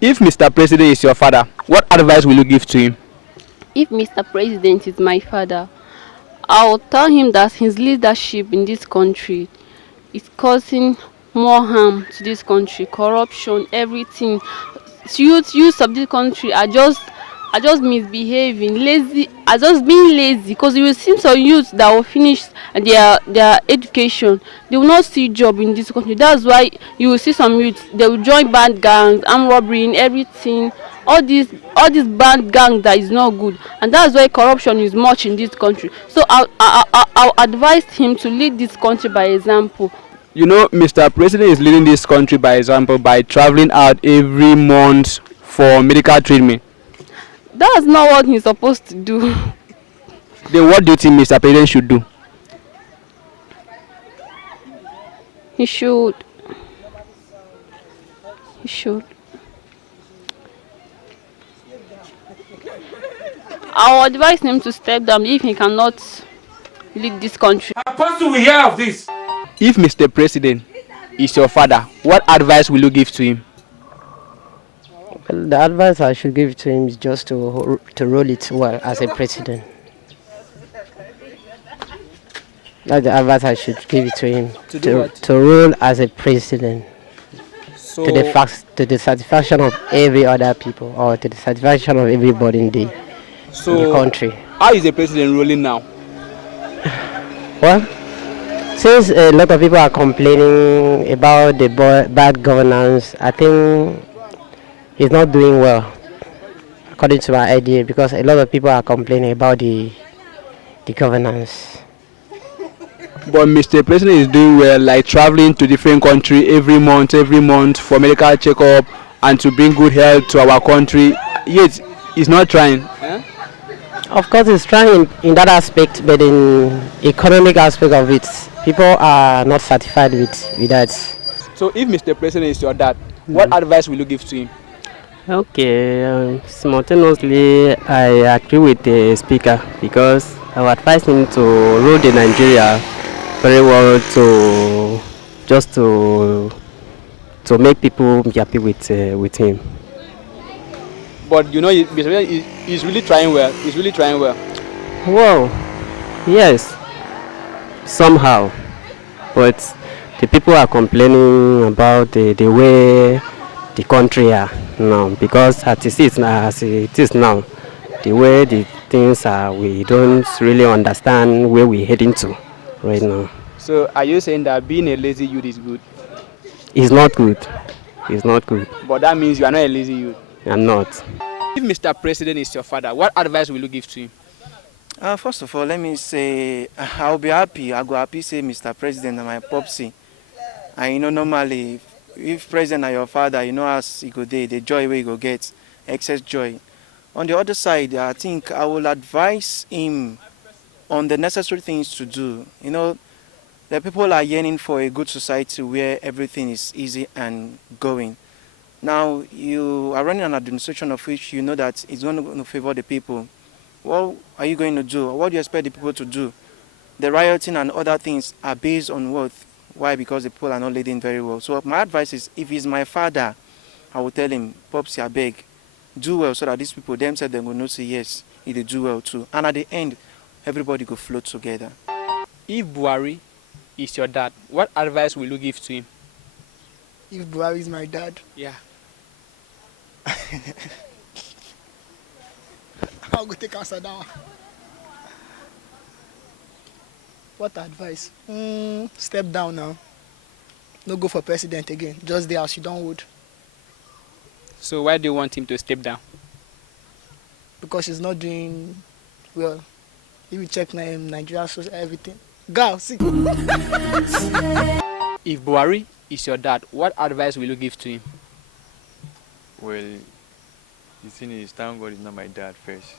If Mr. President is your father, what advice will you give to him? If Mr. President is my father, I'll tell him that his leadership in this country is causing more harm to this country. Corruption, everything. Youth of this country are just misbehaving, lazy, are just being lazy. Because you will see some youth that will finish their education, they will not see job in this country. That's why you will see some youth, they will join bad gangs, armed robbery, and everything. All these bad gangs that is not good, and that's why corruption is much in this country. So I'll advise him to lead this country by example. You know, Mr. President is leading this country by example by traveling out every month for medical treatment. That's not what he's supposed to do. Then what do you think Mr. President should do? he should he should I'll advise him to step down if he cannot lead this country. Apostle, we hear of this. If Mr. President is your father, what advice will you give to him? Well, the advice I should give to him is just to rule it well as a president. That's the advice I should give it to him. To do what? To rule as a president. So, To the satisfaction of every other people, or to the satisfaction of everybody in the country. how is the president ruling now? Well, since a lot of people are complaining about the bad governance, I think he's not doing well, according to my idea, because a lot of people are complaining about the governance. But Mr. President is doing well, like traveling to different countries every month for medical checkup and to bring good health to our country. Yet, he's not trying. Of course, he's trying in that aspect, but in economic aspect of it, people are not satisfied with that. So, if Mr. President is your dad, what advice will you give to him? Okay, simultaneously, I agree with the speaker because I would advise him to rule the Nigeria very well, to make people be happy with him. But you know, Mr. President is really trying well. He's really trying well. Well, yes, somehow, but the people are complaining about the way the country are now, because as it is now, the way the things are, we don't really understand where we're heading to right now. So, are you saying that being a lazy youth is good? It's not good. It's not good. But that means you are not a lazy youth. I'm not. If Mr. President is your father, what advice will you give to him? First of all, let me say I'll be happy. I go happy say Mr. President and my popsy. And normally if president are your father, as you go there, the joy where you go get, excess joy. On the other side, I think I will advise him on the necessary things to do. The people are yearning for a good society where everything is easy and going. Now, you are running an administration of which you know that it's going to favor the people. What are you going to do? What do you expect the people to do? The rioting and other things are based on what? Why? Because the people are not leading very well. So my advice is, if he's my father, I will tell him, Popsy, I beg, do well so that these people themselves they will know say yes, he did do well too. And at the end, everybody will float together. If Buhari is your dad, what advice will you give to him? If Buhari is my dad, Yeah. I'll go take answer that one. What advice? Step down now. No go for president again. Just there as you don't would. So why do you want him to step down? Because he's not doing well. If you check Nigeria, so everything. Go, see. If Buhari is your dad, what advice will you give to him? Well, the thing is, thank God is not my dad first,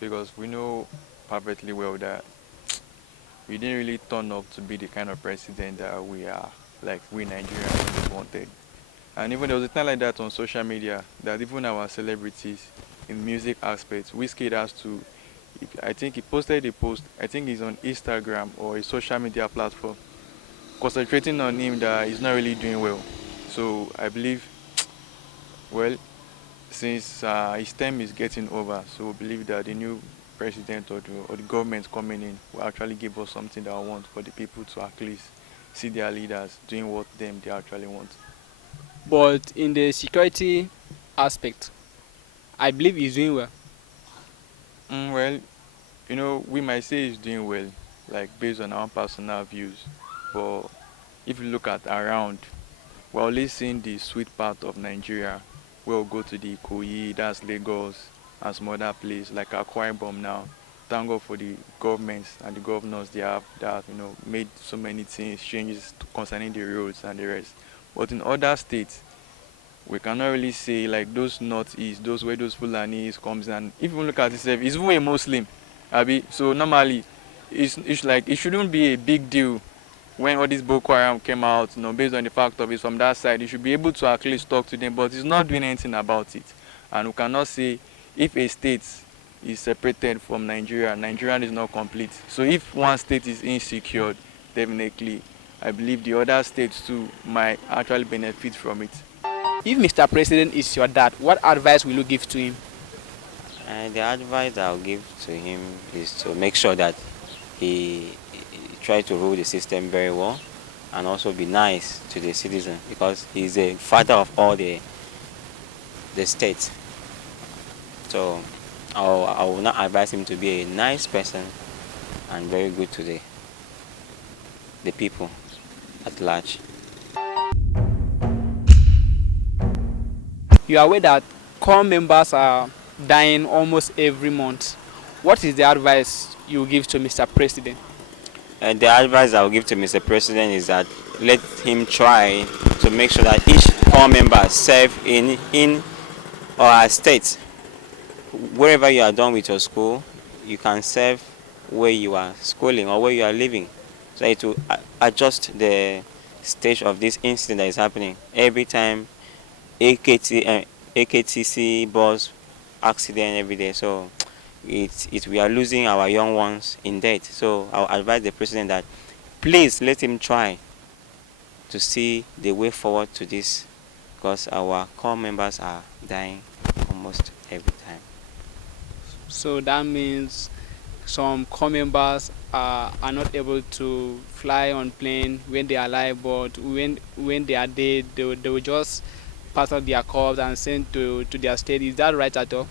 because we know perfectly well that we didn't really turn up to be the kind of president that we are, like we Nigerians wanted. And even there was a time like that on social media, that even our celebrities in music aspects, Wizkid has to, I think he posted a post, I think he's on Instagram or a social media platform, concentrating on him that he's not really doing well. So I believe, well, since his term is getting over, so we believe that the new president or the government coming in will actually give us something that I want for the people to at least see their leaders doing what they actually want. But in the security aspect, I believe he's doing well. Well, we might say he's doing well, like based on our personal views, but if you look at around, we're only seeing the sweet part of Nigeria. We'll go to the Ikoyi, that's Lagos, and some other place like Akwa Ibom now. Thank God for the governments and the governors they have that made so many things changes concerning the roads and the rest. But in other states, we cannot really say like those northeast, those where those Fulanis comes in. And if you look at it, it's even a Muslim, Abi. So normally, it's like it shouldn't be a big deal when all this Boko Haram came out, based on the fact of it from that side, you should be able to at least talk to them, but it's not doing anything about it. And we cannot say if a state is separated from Nigeria, Nigeria is not complete. So if one state is insecure, definitely, I believe the other states too might actually benefit from it. If Mr. President is your dad, what advice will you give to him? The advice I'll give to him is to make sure that he try to rule the system very well and also be nice to the citizen, because he's the father of all the states. So I will not advise him to be a nice person and very good to the people at large. You are aware that core members are dying almost every month. What is the advice you give to Mr. President? The advice I will give to Mr. President is that let him try to make sure that each core member serve in our state. Wherever you are done with your school, you can serve where you are schooling or where you are living. So it will adjust the stage of this incident that is happening. Every time AKTC bus accident every day. So we are losing our young ones in debt. So I'll advise the president that please let him try to see the way forward to this, because our core members are dying almost every time. So that means some core members are not able to fly on plane when they are alive, but when they are dead, they will just pass out their corpse and send to their state. Is that right at all?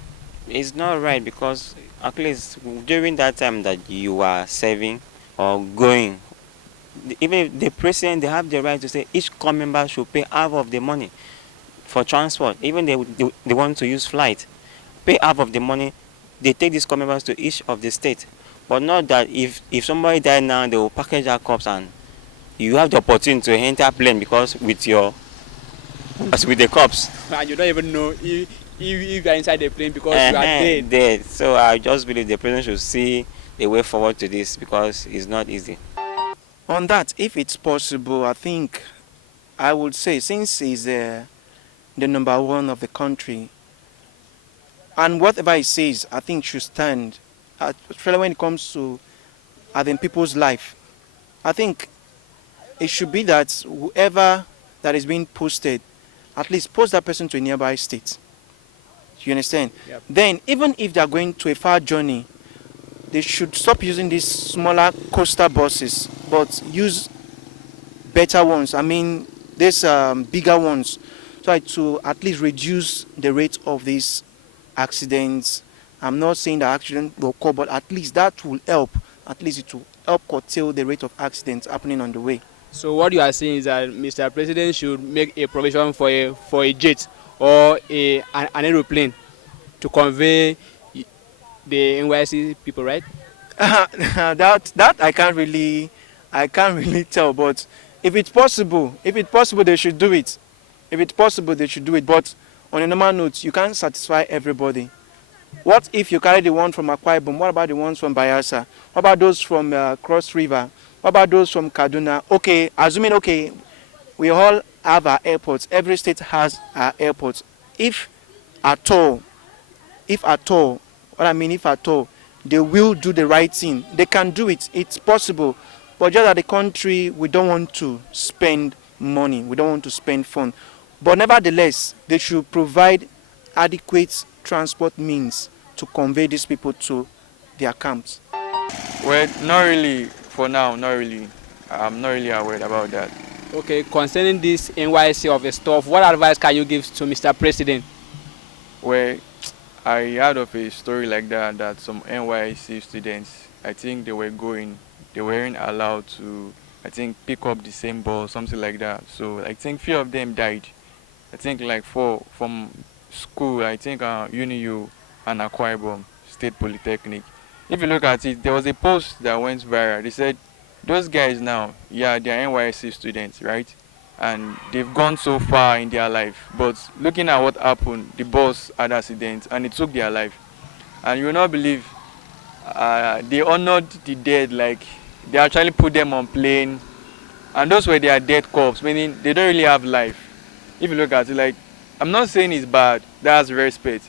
It's not right, because at least during that time that you are serving or going, even if the president, they have the right to say each core member should pay half of the money for transport. Even they want to use flight, pay half of the money. They take these core members to each of the state, but not that if somebody died now, they will package our corpse and you have the opportunity to enter plane because with the corpse. And you don't even know if you are inside the plane because you are dead. Dead. So I just believe the president should see the way forward to this, because it's not easy. On that, if it's possible, I think I would say, since he's the number one of the country, and whatever he says, I think should stand, especially when it comes to having people's life. I think it should be that whoever that is being posted, at least post that person to a nearby state. You understand? Yep. Then, even if they are going to a far journey, they should stop using these smaller coastal buses, but use better ones. I mean, these bigger ones, so to at least reduce the rate of these accidents. I'm not saying that accident will occur, but at least that will help. At least it will help curtail the rate of accidents happening on the way. So what you are saying is that Mr. President should make a provision for a jet or an aeroplane to convey the NYC people, right? That I can't really tell. But if it's possible, they should do it. If it's possible, they should do it. But on a normal note, you can't satisfy everybody. What if you carry the one from Akwa Ibom? What about the ones from Bayelsa? What about those from Cross River? What about those from Kaduna? Okay, assuming we all have our airports. Every state has our airports. If at all, what I mean, if at all, they will do the right thing. They can do it. It's possible. But just that the country, we don't want to spend money. We don't want to spend funds. But nevertheless, they should provide adequate transport means to convey these people to their camps? Well, not really for now, not really. I'm not really aware about that. Okay, concerning this NYC of the stuff, what advice can you give to Mr. President? Well, I heard of a story like that some NYC students, I think they weren't allowed to, I think, pick up the same bus, something like that. So I think few of them died. I think like four from school, I think UNIU and Akwa Ibom State Polytechnic. If you look at it, there was a post that went viral. They said those guys now, yeah, they're NYC students, right? And they've gone so far in their life. But looking at what happened, the bus had accident and it took their life. And you will not believe they honored the dead, like they actually put them on plane. And those were their dead corpses, meaning they don't really have life. If you look at it, like, I'm not saying it's bad, that's respect.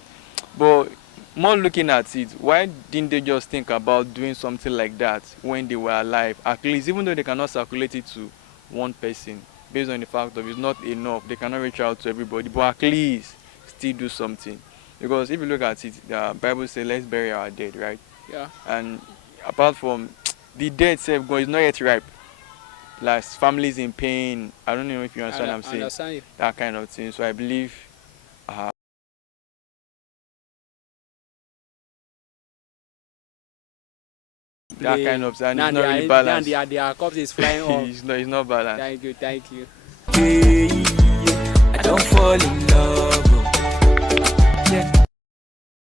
But more looking at it, why didn't they just think about doing something like that when they were alive? At least, even though they cannot circulate it to one person, based on the fact that it's not enough, they cannot reach out to everybody, but at least still do something. Because if you look at it, the Bible says, let's bury our dead, right? Yeah. And apart from the dead self, God is not yet ripe. Like families in pain, I don't know if you understand what I'm saying. Understand you. That kind of thing. So I believe that kind of thing. And it's not really balanced. Now their corpse is flying off. It's not balanced. Thank you. I don't fall in love.